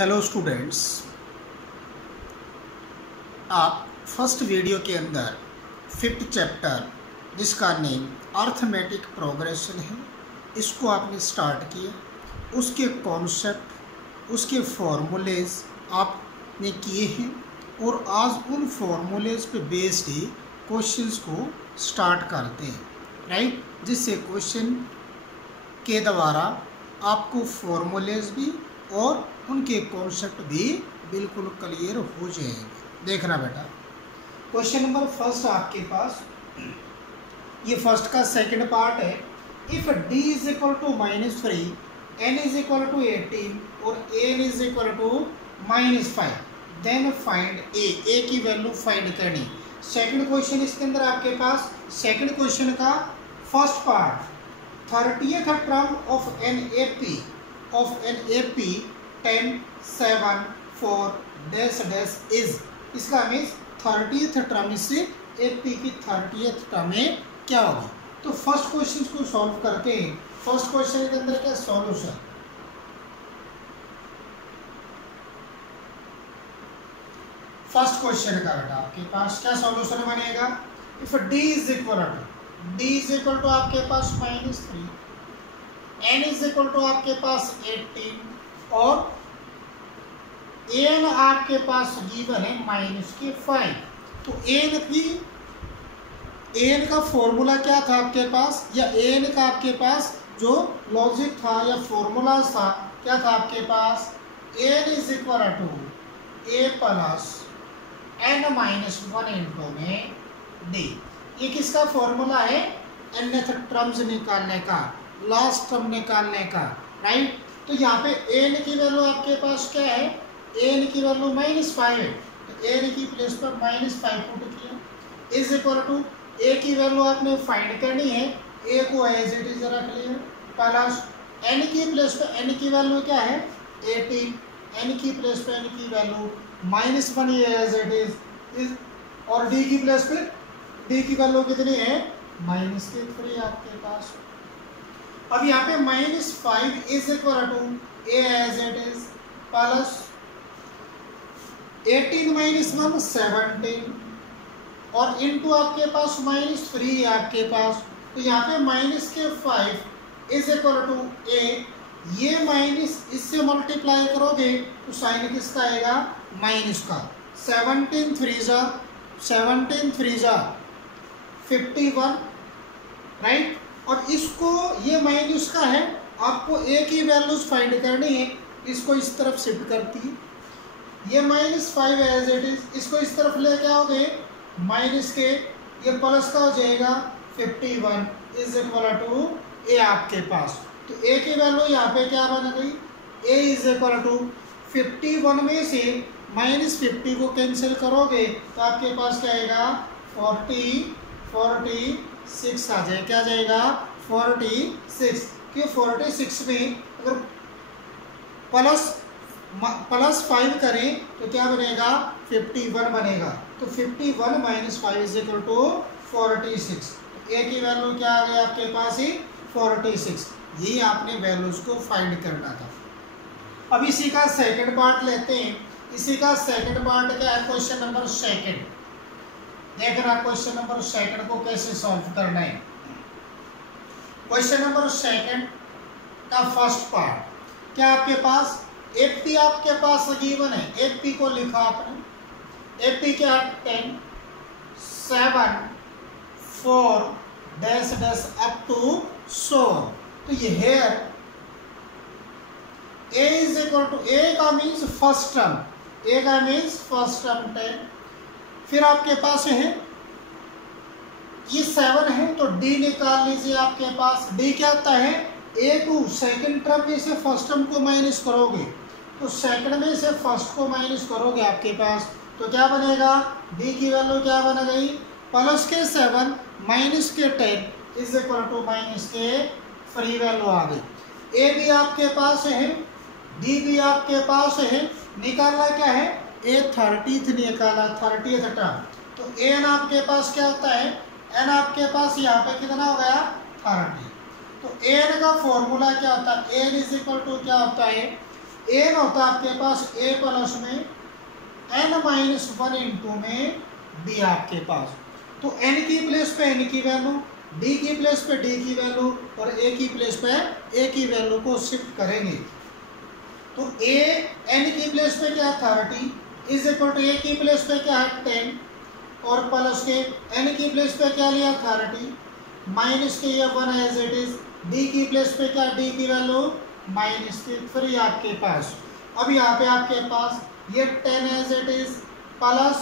Hello students, आप first video के अंदर फिफ्थ चैप्टर जिसका नेम अर्थमेटिक प्रोग्रेशन है, इसको आपने स्टार्ट किया। उसके कॉन्सेप्ट, उसके फॉर्मूलेज आपने किए हैं और आज उन फॉर्मूलेज पे बेस्ड ही क्वेश्चंस को स्टार्ट करते हैं, राइट। जिससे क्वेश्चन के द्वारा आपको फॉर्मूलेज भी और उनके कॉन्सेप्ट भी बिल्कुल क्लियर हो जाएंगे। देखना बेटा, क्वेश्चन नंबर फर्स्ट आपके पास, ये फर्स्ट का सेकंड पार्ट है। If d is equal to -3, n is equal to 18 और n is equal to -5, then find a की वैल्यू फाइंड करनी। सेकंड क्वेश्चन इसके अंदर आपके पास, सेकंड क्वेश्चन का first part, 30th term of an AP 10 7 4 dash dash is, इसका means 30th term से AP की 30th टर्म में क्या होगी। तो फर्स्ट क्वेश्चन को सॉल्व करते हैं। फर्स्ट क्वेश्चन के अंदर क्या सॉल्यूशन, फर्स्ट क्वेश्चन का बेटा आपके पास क्या सॉल्यूशन बनेगा। If d is equal to आपके पास -3, n इज इक्वल टू आपके पास 18 और n आपके पास गिवन है -5। तो n का फॉर्मूला क्या था आपके पास, या n का आपके पास जो लॉजिक था या फॉर्मूला था क्या था आपके पास, n is equal to a plus n-1 into में d। ये किसका फॉर्मूला है, nth टर्म्स निकालने का, लास्ट टर्म निकालने का, राइट। तो यहाँ पे n की वैल्यू आपके पास क्या है, n की वैल्यू -5 है, तो n की प्लेस पर -5 पुट किया, इज इक्वल टू a की वैल्यू आपने फाइंड करनी है, a को एज इट इज रख लिया, प्लस n की प्लेस पर n की वैल्यू क्या है 18, n की प्लेस पर n की वैल्यू -1 एज इट इज, और d की प्लेस पे d की वैल्यू कितनी है -3 आपके पास। अब यहाँ पे -5 is equal to a as it is, plus 18 -1 17 और इनटू आपके पास -3 है आपके पास। तो यहाँ पे -5 इज इक्वल टू a, ये माइनस इससे मल्टीप्लाई करोगे तो साइन किसका आएगा, माइनस का। 17 3 जा 51, राइट। और इसको ये माइनस का है, आपको a की वैल्यूज फाइंड करनी है, इसको इस तरफ शिफ्ट करती है, ये -5 एज इट इज, इसको इस तरफ ले क्या आओगे माइनस के, ये प्लस का हो जाएगा 51 इज इक्वल टू a आपके पास। तो a की वैल्यू यहाँ पे क्या बन गई, a इज इक्वल टू 51 में से -50 को कैंसिल करोगे तो आपके पास क्या आएगा 46 आ जाए, क्या जाएगा 46, क्यों 46 में अगर प्लस 5 करें तो क्या बनेगा 51 बनेगा। तो 51 - 5 इज इक्वल टू 46। ए की वैल्यू क्या आ गई आपके पास ही 46। यही आपने वैल्यूज को फाइंड करना था। अब इसी का सेकंड पार्ट लेते हैं। इसी का सेकंड पार्ट क्या है, क्वेश्चन नंबर सेकंड। देखना क्वेश्चन नंबर सेकंड को कैसे सॉल्व करना है। क्वेश्चन नंबर सेकंड का फर्स्ट पार्ट क्या आपके पास, एपी आपके पास गिवन है, एपी को लिखा आपने, एपी क्या 10 7 4 डैश डैश अप टू 100। तो ये here a is equal to, a का मीन्स फर्स्ट टर्म, a का मीन्स फर्स्ट टर्म 10, फिर आपके पास है ये 7 है तो d निकाल लीजिए आपके पास। d क्या आता है, a2 सेकंड टर्म में से फर्स्ट टर्म को माइनस करोगे, तो सेकंड में से फर्स्ट को माइनस करोगे आपके पास, तो क्या बनेगा, d की वैल्यू क्या बन गई, प्लस के 7 माइनस के 10 इज इक्वल टू माइनस के फ्री वैल्यू आ गई। a भी आपके पास है, d भी आपके पास है, निकालना क्या है, a 30th निकाला, 30th टर्म। तो n आपके पास क्या होता है, n आपके पास यहाँ पे कितना हो गया 30। तो n का फॉर्मूला क्या होता है, n इज इक्वल टू क्या होता है एन होता है आपके पास ए प्लस में n-1 इंटू में डी आपके पास। तो n की प्लेस पे n की वैल्यू, d की प्लेस पे d की वैल्यू और a की प्लेस पे a की वैल्यू को शिफ्ट करेंगे। तो a n की प्लेस पे क्या है 30 इज इक्वल टू a की प्लेस पे क्या है 10 और प्लस के n की प्लेस पे क्या लिया 30 माइनस के ये 1 एज इट इज, d की प्लेस पे क्या d की वैल्यू माइनस के 3 आपके पास। अब यहाँ पे आपके पास ये 10 एज इट इज प्लस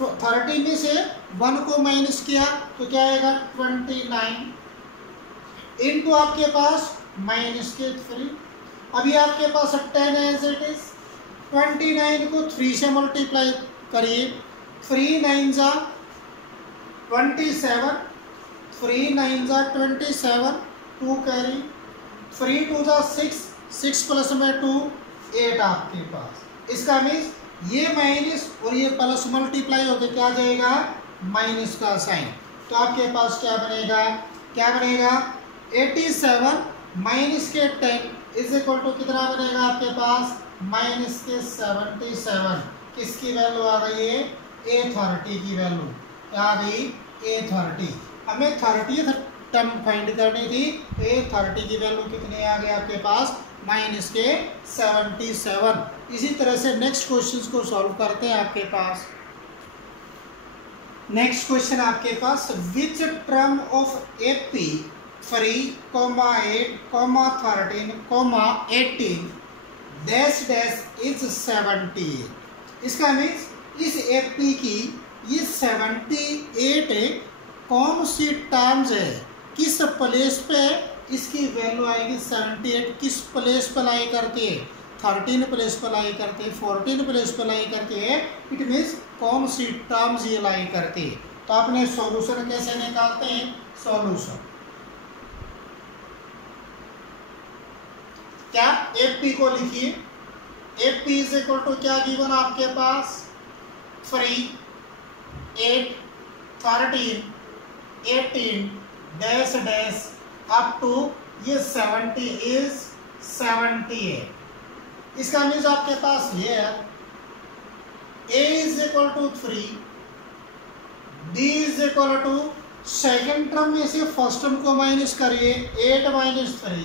30 में से 1 को माइनस किया तो क्या आएगा 29 इनटू आपके पास माइनस के 3। अभी आपके पास 10 एज इट इज 29 को 3 से मल्टीप्लाई करिए, 3 9 जा 27, 3 9 जा 27, 2 कैरी, 3 2 जा 6, 6 प्लस में 2 8 आपके पास। इसका मीन्स ये माइनस और ये प्लस मल्टीप्लाई होकर क्या आ जाएगा माइनस का साइन। तो आपके पास क्या बनेगा 87 माइनस के 10 इज इक्वल टू कितना बनेगा आपके पास माइनस के 77। किसकी वैल्यू आ गई है A30 की वैल्यू आ गई A30। हमें 30th टर्म फाइंड करनी थी, A30 की वैल्यू कितनी आ गई आपके पास माइनस के 77। इसी तरह से नेक्स्ट क्वेश्चन को सॉल्व करते हैं। आपके पास नेक्स्ट क्वेश्चन आपके पास which term of AP 3, 8, 13, 18 dash dash is 70। इसका मीन्स इस AP की ये 78 कौन सी टर्म्स है, किस प्लेस पे इसकी वैल्यू आएगी 78, किस प्लेस पर लाई करती है 13 प्लेस पर लाई करती है, 14 प्लेस पर लाई करती है। इट मीन्स कौन सी टर्म्स ये लाई करती है। तो आपने सॉल्यूशन कैसे निकालते हैं, सॉल्यूशन क्या AP को लिखिए, AP इज इक्वल टू क्या गिवन आपके पास 3, 8, 13, 18 डैश डैश अप टू ये 70 इज 78। इसका मीन्स आपके पास ये है A is equal to 3, D is equal to second term में से फर्स्ट टर्म को माइनस करिए 8 माइनस 3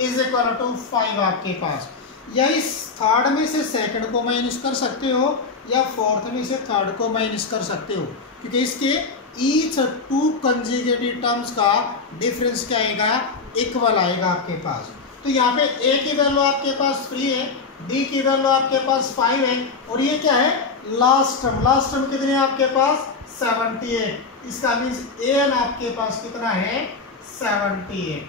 इज इक्वल टू 5 आपके पास। या इस थर्ड में से सेकंड को माइनस कर सकते हो या फोर्थ में से थर्ड को माइनस कर सकते हो, क्योंकि इसके ईच 2 कंजुगेटिव टर्म्स का डिफरेंस क्या आएगा इक्वल आएगा आपके पास। तो यहाँ पे A की वैल्यू आपके पास 3 है, D की वैल्यू आपके पास 5 है और ये क्या है लास्ट टर्म कितनी है आपके पास 78। इसका मीन्स AN आपके पास कितना है 78।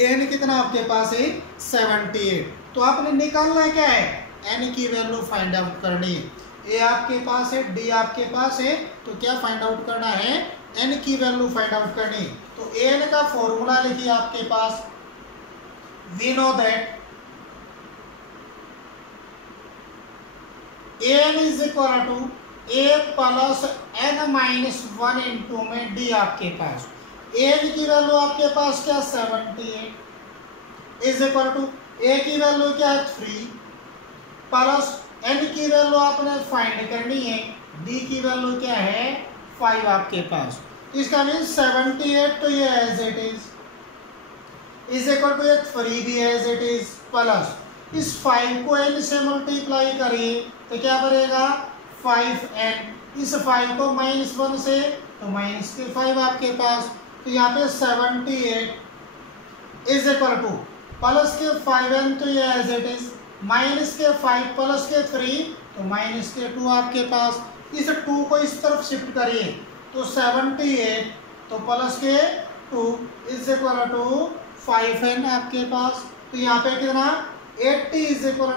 AN कितना आपके पास है 78। तो आपने निकालना क्या है N की वैल्यू फाइंड आउट करनी है। A आपके पास है, D आपके पास है, तो क्या फाइंड आउट करना है N की वैल्यू फाइंड आउट करनी। तो AN का फॉर्मूला लिखिए आपके पास, we know that AN is equal to A plus N-1 into में D आपके पास। AN की वैल्यू आपके पास क्या 78 इज इक्वल टू A की वैल्यू क्या है 3 प्लस N की वैल्यू आपने फाइंड करनी है, D की वैल्यू क्या है 5 आपके पास। इसका मीन्स 78 तो ये as it is equal to 3 भी एज इट इज प्लस इस 5 को N से मल्टीप्लाई करिए तो क्या बनेगा 5N। इस 5 को -1 से तो -5 आपके पास। तो यहाँ पे 78 इज इक्वल टू प्लस के 5N तो ये एज इट इज माइनस के 5 प्लस के 3 तो माइनस के 2 आपके पास। इस 2 को इस तरफ शिफ्ट करिए तो 78 तो प्लस के 2 इज इक्वल टू 5N आपके पास। तो यहाँ पे कितना 80 इज इक्वल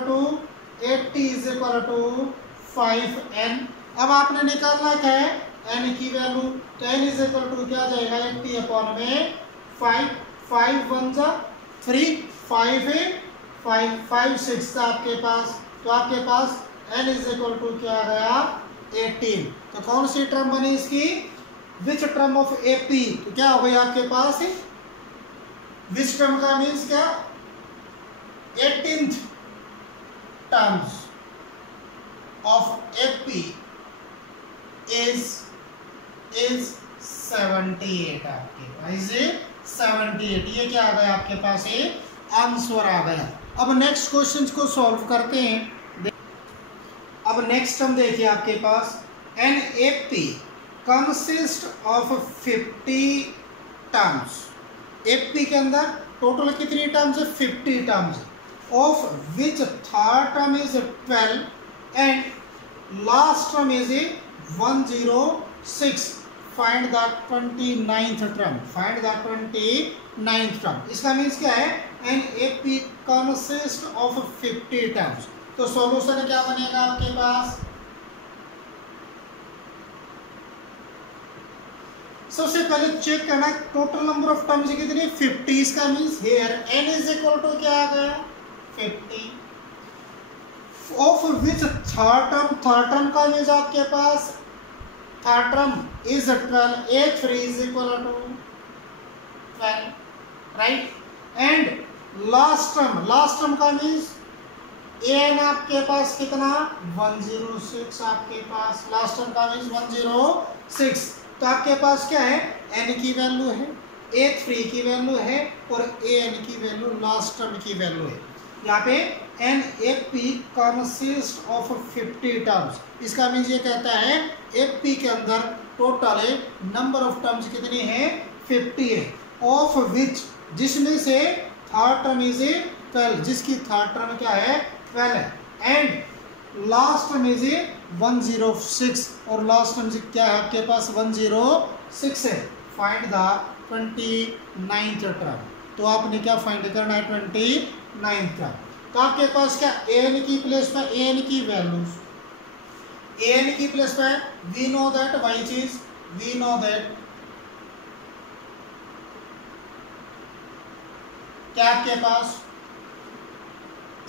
टू 5N। अब आपने निकालना क्या है N की वैल्यू, तो N इज इक्वल टू क्या जाएगा 80 अपॉन में 5, 5 1 जा 3, 5 है 5 6 था आपके पास। तो आपके पास N इज इक्वल टू क्या आ गया 18। तो कौन सी टर्म बनी इसकी विच टर्म ऑफ AP, तो क्या हो गई आपके पास विच टर्म का मीन्स क्या 18th terms of AP is 78 आपके पास, ये 78, ये क्या आ गया आपके पास, ये आंसर आ गया। अब नेक्स्ट क्वेश्चन को सॉल्व करते हैं। अब नेक्स्ट हम देखिए आपके पास an AP consist of 50 terms. AP के अंदर टोटल कितनी टर्म्स है, 50 terms, of which third term is 12 and last term is 106। Find the 29th term, find the 29th term. इसका मीन्स क्या है, an AP consist of 50 terms. तो solution क्या बनेगा आपके पास, सबसे पहले चेक करना टोटल नंबर ऑफ टर्म्स कितनी, 50। इसका means here n is equal to क्या आ गया, 50, ऑफ विच थर्ड टर्म का मीन्स आपके पास third term is 12, a 3 is equal to 12, right. And last term का मीन्स एन आपके पास कितना, 106 आपके पास, लास्ट टर्म का मीन्स 106। तो आपके पास क्या है, एन की वैल्यू है, ए 3 की वैल्यू है और ए एन की वैल्यू लास्ट टर्म की वैल्यू है। यहाँ पे an A P consist of 50 terms. इसका मीन्स ये कहता है ए पी के अंदर टोटल नंबर ऑफ टर्म्स कितनी है, 50 है, ऑफ विच जिसमें से थर्ड टर्म इज 12, जिसकी थर्ड टर्म क्या है, 12 है, एंड लास्ट टर्म इज 106 और लास्ट टर्म क्या है आपके पास, 106 है। Find the 29th term. तो आपने क्या फाइंड करना है, 29th टर्म। तो आपके पास क्या एन की प्लेस पे एन की वैल्यूज, एन की प्लेस पे वी नो दैट वाई चीज, वी नो दैट क्या आपके पास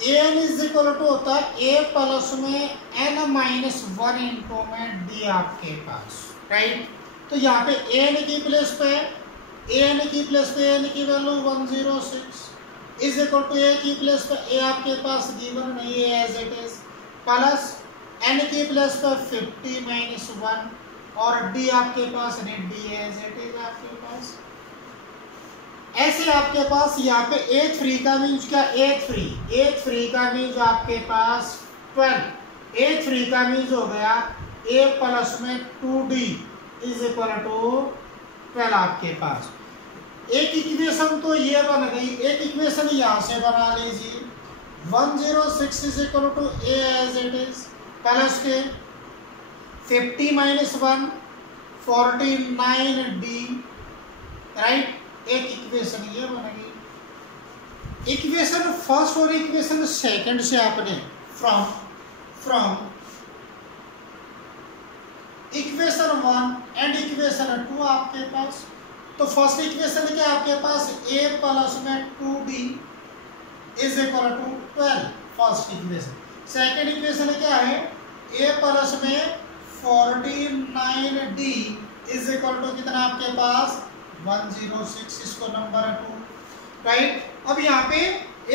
एन इज इक्वल टू होता है ए प्लस में एन माइनस 1 इंटू में डी आपके पास, राइट। तो यहाँ पे एन की प्लेस पे एन की प्लेस पे एन की value 106 is equal to a की प्लेस पे ए आपके पास गिवन नहीं है as it is, plus n की प्लेस पे 50 माइनस 1 और डी आपके पास नहीं, डी एज इट इज आपके पास। ऐसे आपके पास यहाँ पे A3 का मीन्स क्या, A3 का मीन्स आपके पास 12, A3 का मीन्स हो गया A प्लस में 2D इज इक्वल टू 12 आपके पास। एक इक्वेशन तो ये बन गई, एक इक्वेशन यहाँ से बना लीजिए, 106 is equal to A as it is plus के 50 माइनस 1 49D, राइट। एक इक्वेशन ये बन गई। इक्वेशन फर्स्ट और इक्वेशन सेकंड से आपने फ्रॉम इक्वेशन 1 एंड इक्वेशन 2 आपके पास। तो फर्स्ट इक्वेशन क्या आपके पास, a प्लस में 2d is equal to 12, first equation. Second equation क्या है, a प्लस में 49d इज इक्वल टू कितना आपके पास, 106, इसको नंबर 2, राइट। अब यहाँ पे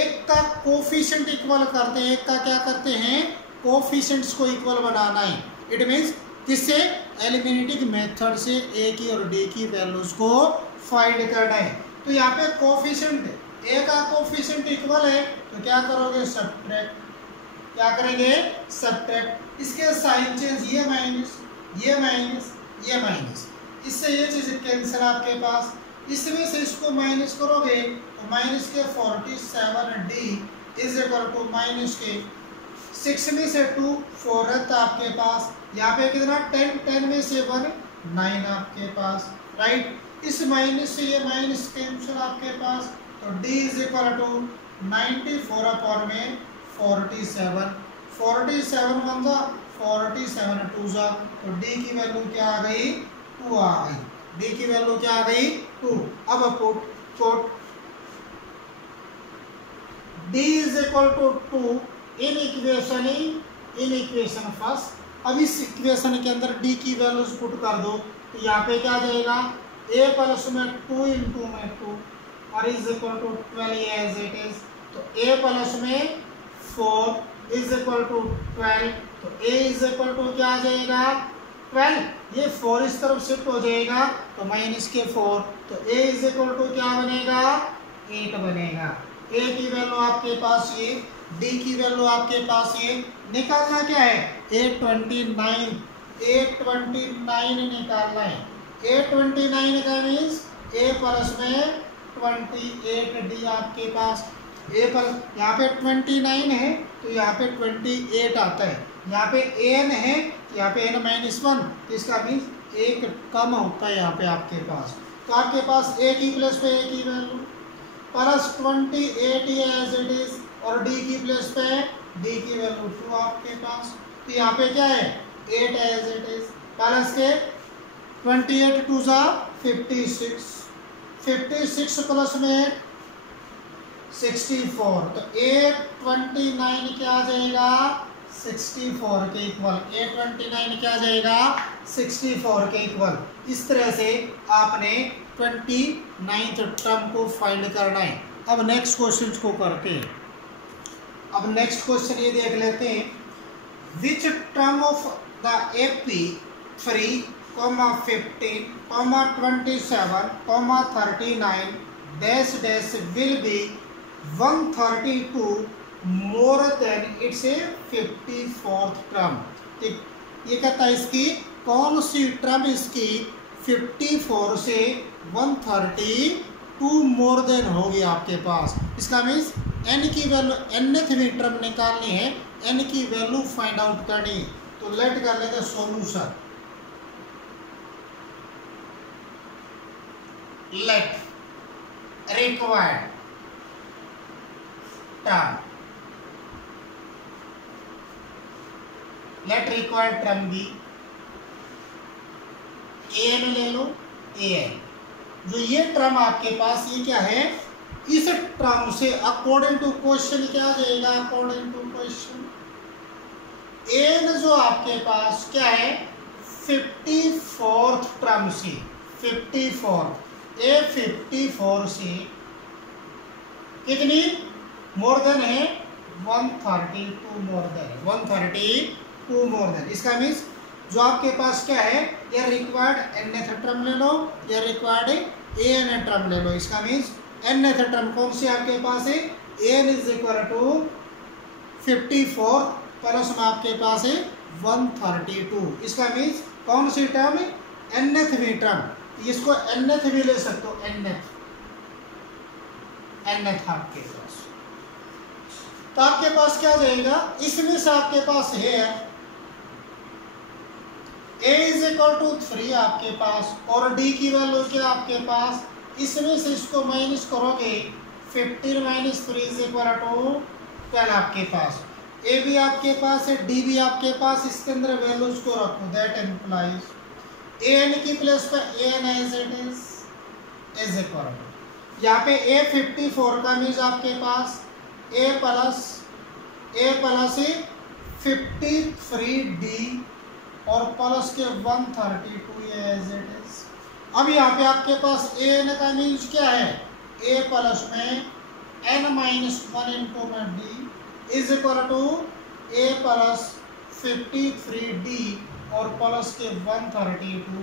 एक का कोफिशिएंट इक्वल करते हैं, एक का क्या करते हैं, कोफिशिएंट्स को इक्वल बनाना है। इट मींस किससे, एलिमिनेटिंग मेथड से ए की और डी की वैल्यूज को फाइंड करना है। तो यहाँ पे कोफिशिएंट ए का कोफिशिएंट इक्वल है तो क्या करोगे, सब्ट्रैक्ट, क्या करेंगे, सब्ट्रैक्ट। इसके साइन चेंज, ये माइनस ये माइनस ये माइनस, इससे ये चीज कैंसिल आपके पास। इसमें से इसको माइनस करोगे तो माइनस के 47d is equal to minus के 6 में से 2 4 रहता आपके पास। यहाँ पे कितना 10 में से 1 9 आपके पास, राइट। इस माइनस से ये माइनस कैंसिल आपके पास, तो d is equal to 94 upon में 47, 47 1 जा 47 2 जा, तो d की वैल्यू क्या आ गई, 2 आ गई। d की वैल्यू क्या आ गई, 2। अब put d is equal to 2 in equation first. अब इस इक्वेशन के अंदर d की वैल्यूज पुट कर दो, तो यहाँ पे क्या आ जाएगा, a प्लस में 2 इंटू में 2 और is equal to 12 as it is, तो a प्लस में 4 इज इक्वल टू 12, तो a इज इक्वल टू क्या आ जाएगा 12, ये 4 इस तरफ शिफ्ट हो जाएगा तो माइनस के 4, तो a इज इक्वल टू क्या बनेगा 8 बनेगा। a की वैल्यू आपके पास ये, d की वैल्यू आपके पास ये, निकालना क्या है A29 निकालना है। A29 का मीन्स a प्लस में 28d आपके पास, a पर यहाँ पे 29 है तो यहाँ पे 28 आता है, यहाँ पे n है यहाँ पे n-1, तो इसका मीन्स एक कम होता है यहाँ पे आपके पास, तो आपके पास a की प्लेस पे a की value plus 28 as it is, और d की प्लेस पे d की वैल्यू 2 आपके पास, तो यहाँ पे क्या है 8 एज इट इज, प्लस के 28 2 जा 56 प्लस में 64, तो A29 क्या आ जाएगा 64 के इक्वल, A29 क्या आ जाएगा 64 के इक्वल। इस तरह से आपने 29th टर्म को फाइंड करना है। अब नेक्स्ट क्वेश्चन को करते हैं। अब नेक्स्ट क्वेश्चन ये देख लेते हैं, विच term of the AP3, 15, 27, 39 dash dash will be 132 more than its 54th term. ये कहता है इसकी कौन सी टर्म इसकी 54 से 132 मोर देन होगी आपके पास। इसका मीन्स n की वैल्यू nth भी टर्म निकालनी है, n की वैल्यू फाइंड आउट करनी है। तो लेट कर लेते solution. Late required term, late required term भी an ले लो, an जो ये टर्म आपके पास ये क्या है, इस टर्म से अकॉर्डिंग टू क्वेश्चन क्या आ जाएगा, अकॉर्डिंग टू क्वेश्चन an जो आपके पास क्या है 54th टर्म से, 54 से कितनी मोर देन है 132 मोर देन, 132 मोर देन। इसका मीन्स जो आपके पास क्या है, या रिक्वायर्ड nth टर्म ले लो या रिक्वायर्ड an टर्म ले लो। इसका मीन्स nth टर्म कौन सी आपके पास है, an is equal to 54 plus में आपके पास है 132। इसका मीन्स कौन सी टर्म है, nth भी टर्म, इसको nth भी ले सकते हो, nth आपके पास, तो आपके पास क्या जाएगा, इसमें से आपके पास है a इज इक्वल टू 3 आपके पास, और d की वैल्यू क्या आपके पास, इसमें से इसको माइनस करोगे 15 माइनस 3 इज इक्वल टू 12 आपके पास, a भी आपके पास है, d भी आपके पास, इसके अंदर वैल्यूज को रखो, दैट इम्प्लाइज an की प्लेस पे an as it is equal to, यहाँ पे a 54 का मीन्स आपके पास a प्लस 53d और प्लस के 132 एज इट इज। अब यहाँ पे आपके पास an का मीन्स क्या है, a प्लस में n-1 इंटू में d is equal to a plus 53d और प्लस के 132,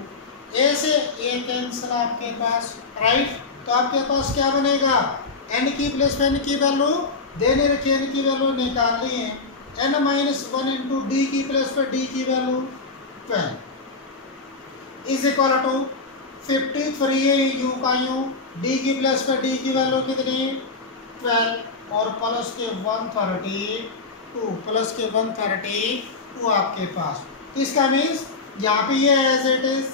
a से a कैंसिल आपके पास, राइट। तो आपके पास क्या बनेगा, n की प्लेस पे n की वैल्यू देने रखी, n की वैल्यू निकालनी है, n-1 इंटू d की प्लेस पे d की वैल्यू 12 इज इक्वल टू 53 है u का u, d की प्लेस पे d की वैल्यू कितनी 12 और प्लस के 132, प्लस के 132 आपके पास। इसका मीन्स यहाँ पे ये as it is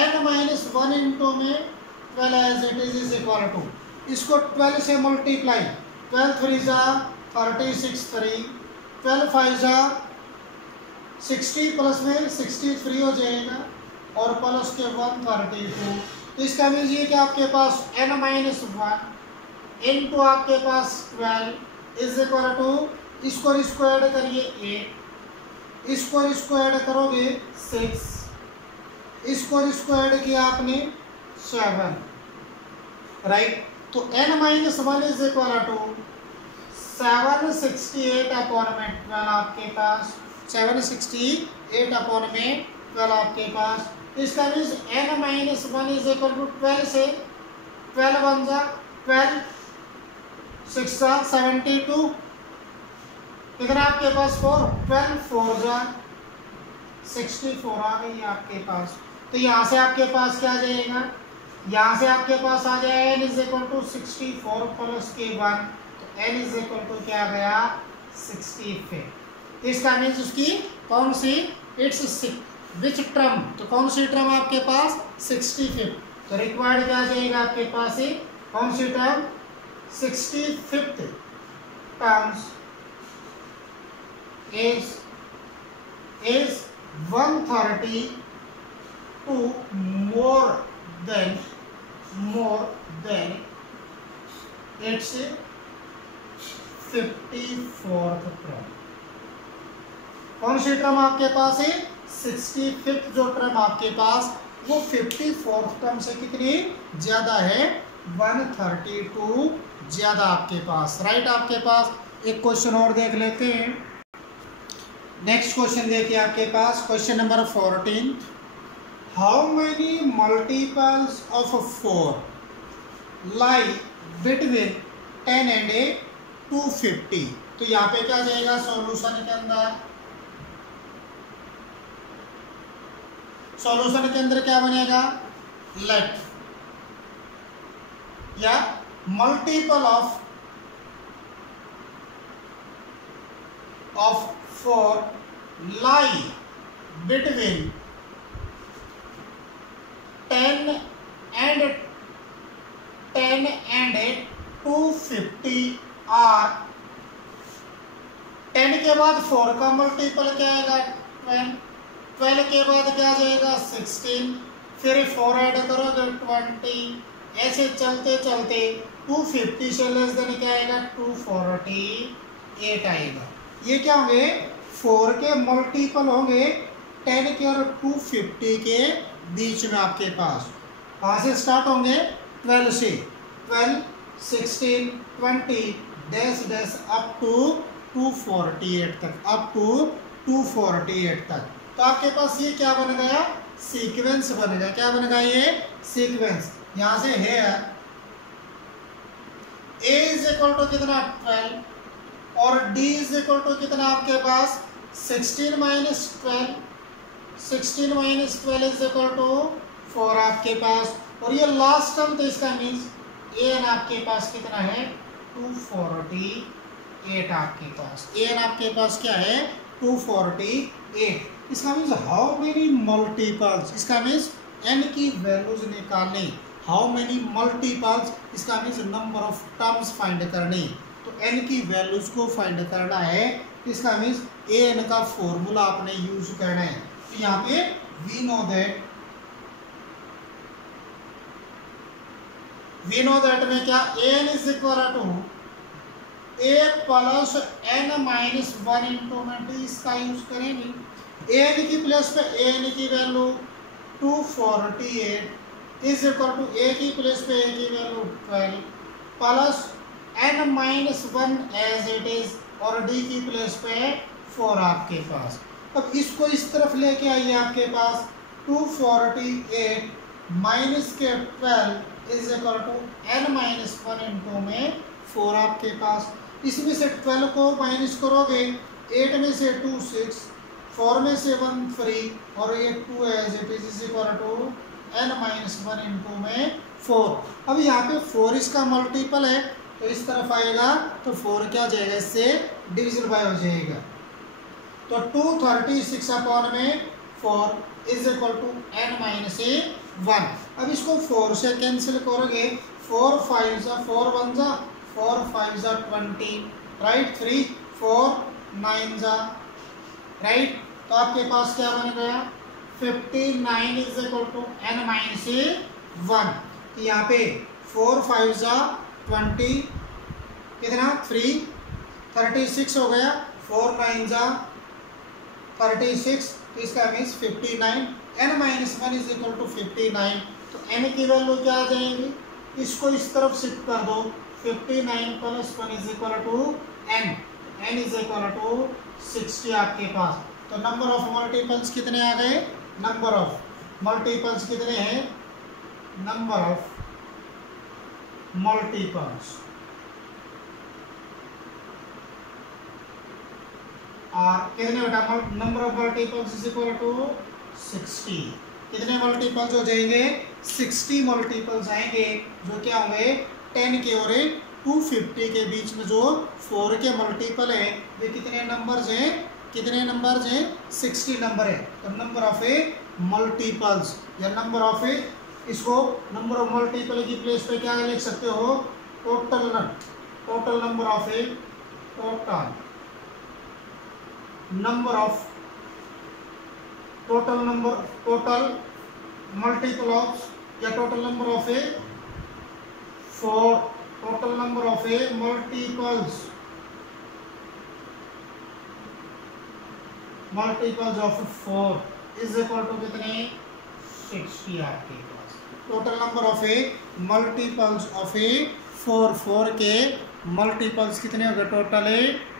n-1 into में 12 as it is equal to, इसको 12 से मल्टीप्लाई, 12 3 जा 36 3, 12 5 जा 60 प्लस में 63 हो जाएगा और प्लस के 132। इसका मीन्स ये कि आपके पास n-1 इंटू आपके पास 12 इज इक्वल टू, इसको ऐड करिए 8, इसको ऐड करोगे 6, इसको ऐड किया आपने 7, राइट। तो n-1 is equal to 768 upon में 12 आपके पास, 768 अपॉन में 12 आपके पास। इसका means n minus 1 is equal to 12 से 12 1 जा 12 6 जा 72, कितना आपके पास 4, 12 4 जा 64 आ गई आपके पास। तो यहाँ से आपके पास क्या आ जाएगा, यहाँ से आपके पास आ जाएगा n is equal to 64 plus के 1, तो n इज इक्वल टू क्या आ गया 65। इसका मीन्स उसकी कौन सी, इट्स विच टर्म, तो कौन सी टर्म आपके पास 65, तो रिक्वायर्ड क्या आ जाएगा आपके पास ही कौन सी term 65th terms is 132 more than its 54th term. कौन सी टर्म आपके पास है 65th जो टर्म आपके पास वो 54th टर्म से कितनी ज्यादा है 132 ज्यादा आपके पास, राइट। आपके पास एक क्वेश्चन और देख लेते हैं। नेक्स्ट क्वेश्चन देखिए आपके पास question number 14, how many multiples of 4 lie between 10 and 250। तो यहाँ पे क्या जाएगा सॉल्यूशन के अंदर, सॉल्यूशन के अंदर क्या बनेगा, लेट या multiple of 4 lie between 10 and 250 are 10 के बाद 4 का मल्टीपल क्या आएगा 12, 12 के बाद क्या आ जाएगा 16, फिर 4 ऐड करोगे 20, ऐसे चलते चलते 250 से लेस देन क्या आएगा 248 आएगा। ये क्या होंगे 4 के मल्टीपल होंगे 10 के और 250 के बीच में आपके पास। कहाँ से स्टार्ट होंगे 12 से, 12 16 20 डैश डैश अप टू 248 तक, अप टू 248 तक। तो आपके पास ये क्या बन गया सीक्वेंस बन गया, क्या बन गया ये सीक्वेंस। यहाँ से है a इज इक्वल टू कितना 12 और d इज इक्वल टू कितना आपके पास 16 minus 12, 16 minus 12 is equal to 4 आपके पास। और ये लास्ट टर्म तो इसका मीन्स an आपके पास कितना है 248 आपके पास, an आपके पास क्या है 248। इसका मीन्स हाउ मेनी मल्टीपल्स, इसका मीन्स n की वैल्यूज निकालने, हाउ मेनी मल्टीपल्स इसका means number of terms find करने। तो n की वैल्यूज को फाइंड करना है, इसका मीन्स an का फॉर्मूला आपने यूज करना है। तो यहाँ पे वी नो दैट में क्या an is equal to a plus n minus 1 into में d इसका यूज करेंगे। an की प्लेस पे an की value 248 is equal to a की प्लेस पे a की value 12 plus n minus 1 as it is और d की प्लेस पे 4 आपके पास। अब इसको इस तरफ लेके आइए, आपके पास 248 माइनस के 12 is equal to n minus 1 into में 4 आपके पास। इसमें से 12 को माइनस करोगे 8 में से 2 6, 4 में से 1 3 और ये 2 as it is equal to n minus 1 into में 4। अब यहाँ पे 4 इसका मल्टीपल है तो इस तरफ आएगा तो 4 क्या हो जाएगा, इससे डिविजन बाय हो जाएगा। तो 236 अपॉन में 4 is equal to n minus 1। अब इसको 4 से कैंसिल करोगे, 4 5 जा 4 1 जा 4 5 जा 20, राइट 3 4 9 जा, राइट। तो आपके पास क्या बन गया 59 is equal to n minus 1। तो यहाँ पे 4 5 जा 20 कितना 3 36 हो गया, 4 9 जा 36, तो इसका means 59, n minus 1 is equal to 59। तो n की वैल्यू क्या आ जाएगी, इसको इस तरफ शिफ्ट कर दो, 59 plus 1 is equal to n is equal to 60 आपके पास। तो नंबर ऑफ मल्टीपल्स कितने आ गए, नंबर ऑफ मल्टीपल्स कितने हैं, नंबर ऑफ मल्टीपल्स और कितने बेटा, number of multiples is equal to 60। कितने मल्टीपल्स हो जाएंगे, 60 मल्टीपल्स आएंगे, जो क्या होंगे 10 के और 250 के बीच में जो 4 के मल्टीपल है वे कितने नंबर्स हैं, कितने नंबर्स हैं, 60 नंबर है। तो नंबर ऑफ ए मल्टीपल्स या नंबर ऑफ ए, इसको नंबर ऑफ मल्टीपल की प्लेस पे क्या लिख सकते हो, total number of a, total multiple of या total number of a 4, total number of a multiples of 4 is equal to कितने, 60 आपके पास। Total number of a multiples of a 4 के मल्टीपल्स कितने हो गए टोटल है।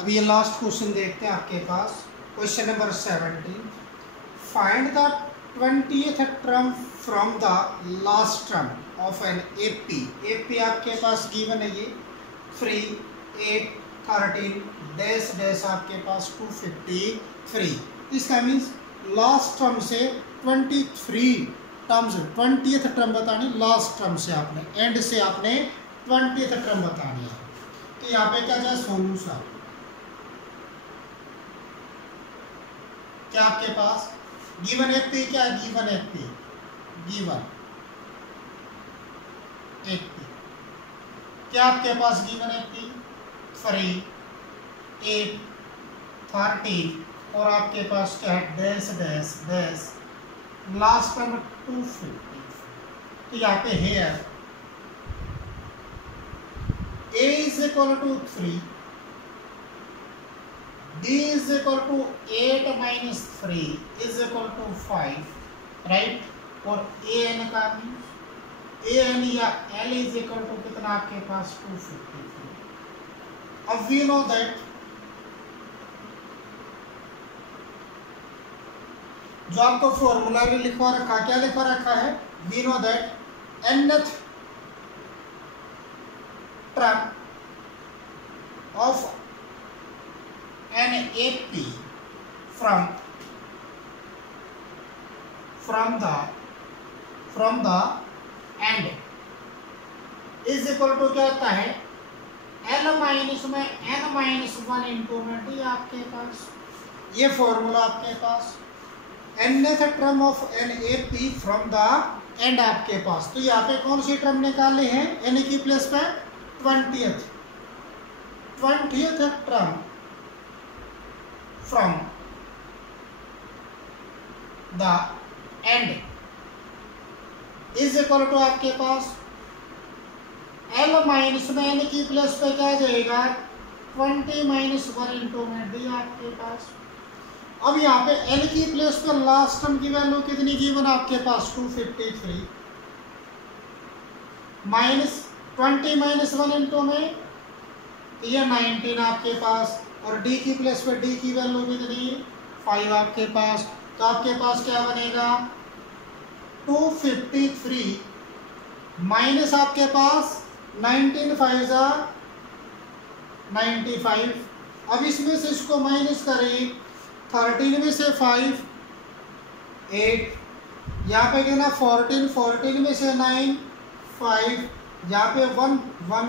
अब ये लास्ट क्वेश्चन देखते हैं आपके पास, question number 17। Find the 20th term from the last term of an AP. AP आपके पास गिवन है ये, 3 8 13 डैश डैश आपके पास 253। इसका मीन्स लास्ट टर्म से 23 टर्म्स, 20th टर्म बतानी लास्ट टर्म से, आपने एंड से आपने 20th टर्म बतानी है। तो यहाँ पे क्या जाए सोल्यूशन, क्या आपके पास गिवन एपी, क्या गिवन एपी, गिवन एपी क्या आपके पास गिवन एपी 3 8 13 और आपके पास क्या है dash dash dash last term 250। तो यहाँ पे here a is equal to 3, b is equal to 8 minus 3 is equal to 5, right. और an का an या l इज इक्वल टू कितना आपके पास 253। अब वी नो दैट जो आपको फॉर्मूला भी लिखवा रखा, क्या लिखवा रखा है, we know that nth term of an AP from the end is equal to क्या होता है, L माइनस में n माइनस 1 इंटू में डी आपके पास, ये फॉर्मूला आपके पास। nth term of an AP from the end आपके पास। तो यहाँ पे कौन सी टर्म निकाले हैं, n की प्लेस पे 20th term from the end is equal to आपके पास L माइनस में n की प्लस पे क्या जाएगा 20 माइनस 1 इंटू में डी आपके पास। अब यहाँ पे L की प्लेस पे लास्ट टर्म की वैल्यू कितनी गिवन आपके पास 253 माइनस 20 माइनस 1 इंटू में ये 19 आपके पास, और d की प्लेस पे d की वैल्यू कितनी 5 आपके पास। तो आपके पास क्या बनेगा 253 माइनस आपके पास 19 5 जा 95। अब इसमें से इसको माइनस करें, 13 में से 5 8, यहाँ पे कितना 14 में से 9 5, यहाँ पे 1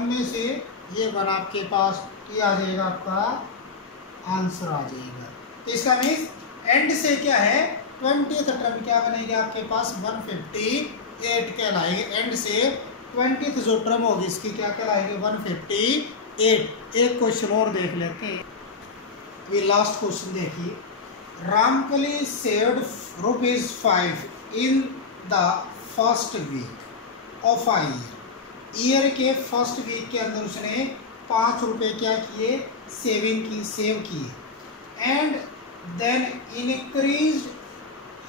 में से ये 1 आपके पास, ये आ जाएगा आपका आंसर आ जाएगा। तो इसका मीन्स एंड से क्या है 20th टर्म क्या बनेगा आपके पास 158 कहलाएगी। एंड से 20th जो टर्म होगी इसकी क्या कहलाएगी 158। एक क्वेश्चन और देख लेते हैं, ये लास्ट क्वेश्चन देखिए। Ramkali saved ₹5 in the first week of a year के फर्स्ट वीक के अंदर उसने 5 रुपये क्या किए सेव किए एंड देन इंक्रीज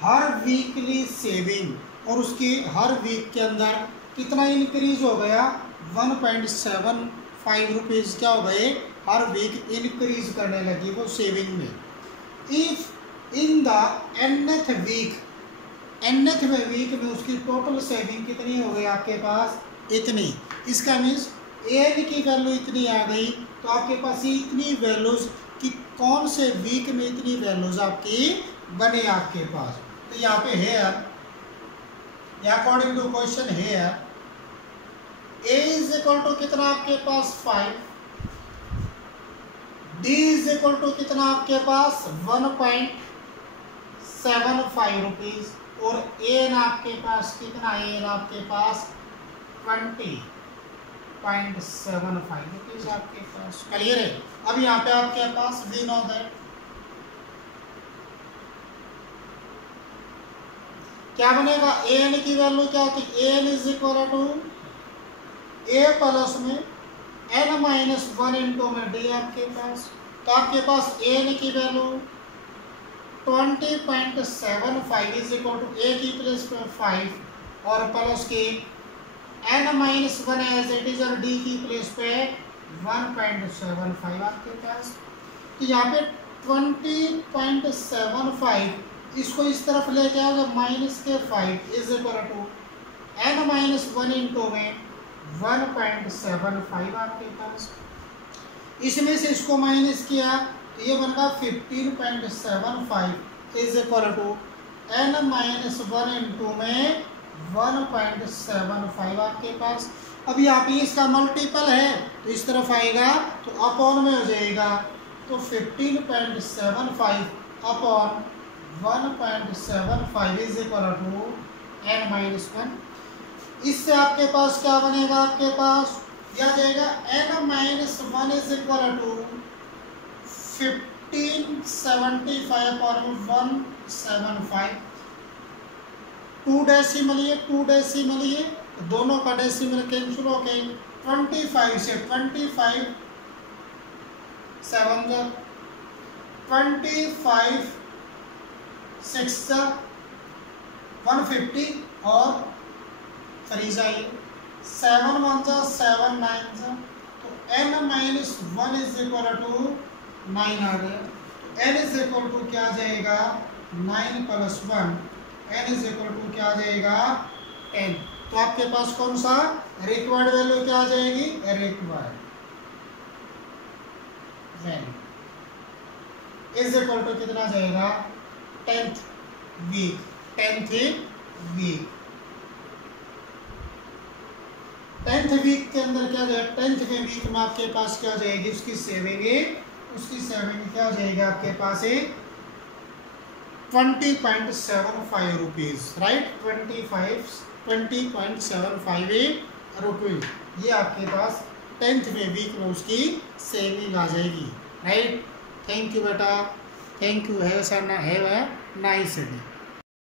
हर वीकली सेविंग, और उसकी हर वीक के अंदर कितना इंक्रीज हो गया 1.75 ₹5 क्या हो गए, हर वीक इंक्रीज करने लगी वो सेविंग में। If in the nth week में उसकी टोटल सेविंग कितनी हो गई आपके पास, इतनी। इसका मीन्स एन की वैल्यू इतनी आ गई, तो आपके पास इतनी वैल्यूज कि कौन से वीक में इतनी वैल्यूज आपकी बने आपके पास। तो यहाँ पे है अकॉर्डिंग टू क्वेश्चन है ए इज इक्वल टू कितना आपके पास 5, डी इज इक्वल टू कितना आपके पास 1.75 रुपीज, और एन आपके पास कितना, एन आपके पास 20.75 रुपीज आपके पास। क्लियर है। अब यहाँ पे आपके पास वी नो दैट क्या बनेगा, एन की वैल्यू क्या होती है, n is equal to a plus में n-1 इंटू में डी आपके पास। तो आपके पास एन की value 20.75 is equal to a की प्लेस पे 5 और प्लस के n-1 एज इट इज और डी की प्लेस पे 1.75 आपके पास। तो यहाँ पे 20.75 इसको इस तरफ ले जाओगे -5 is equal to n-1 into में 1.75 आपके पास। इसमें से इसको माइनस किया तो ये बनगा 15.75 is equal to n-1 into में 1.75 आपके पास। अब यहाँ पे इसका मल्टीपल है तो इस तरफ आएगा तो अपॉन में हो जाएगा, तो 15.75 upon 1.75 is equal to n-1। इससे आपके पास क्या बनेगा, आपके पास यह जाएगा n-1 इज इक्वल टू 1575 और 175। 2 डेसिमल ये दोनों का डेसिमल कैंसिल हो गए। 25 से 25 7 25 6 150 और 3 जाइए 7 1 7 9 तो n-1 इज इक्वल टू 9 आ गया। तो n इज इक्वल टू क्या जाएगा 9 + 1, n इज इक्वल टू क्या जाएगा 10। तो आपके पास कौन सा रिक्वायर्ड वैल्यू क्या आ जाएगी, required value is equal to कितना जाएगा 10th वीक। 10th वीक के अंदर क्या जाएगा, 10th वीक में आपके पास क्या जाएगी, उसकी सेविंग क्या हो जाएगी आपके पास 20.75 रुपीज, राइट। 20.75 रुपीज ये आपके पास 10th वीक में उसकी सेविंग आ जाएगी, राइट। थैंक यू बेटा, thank you, have a nice day.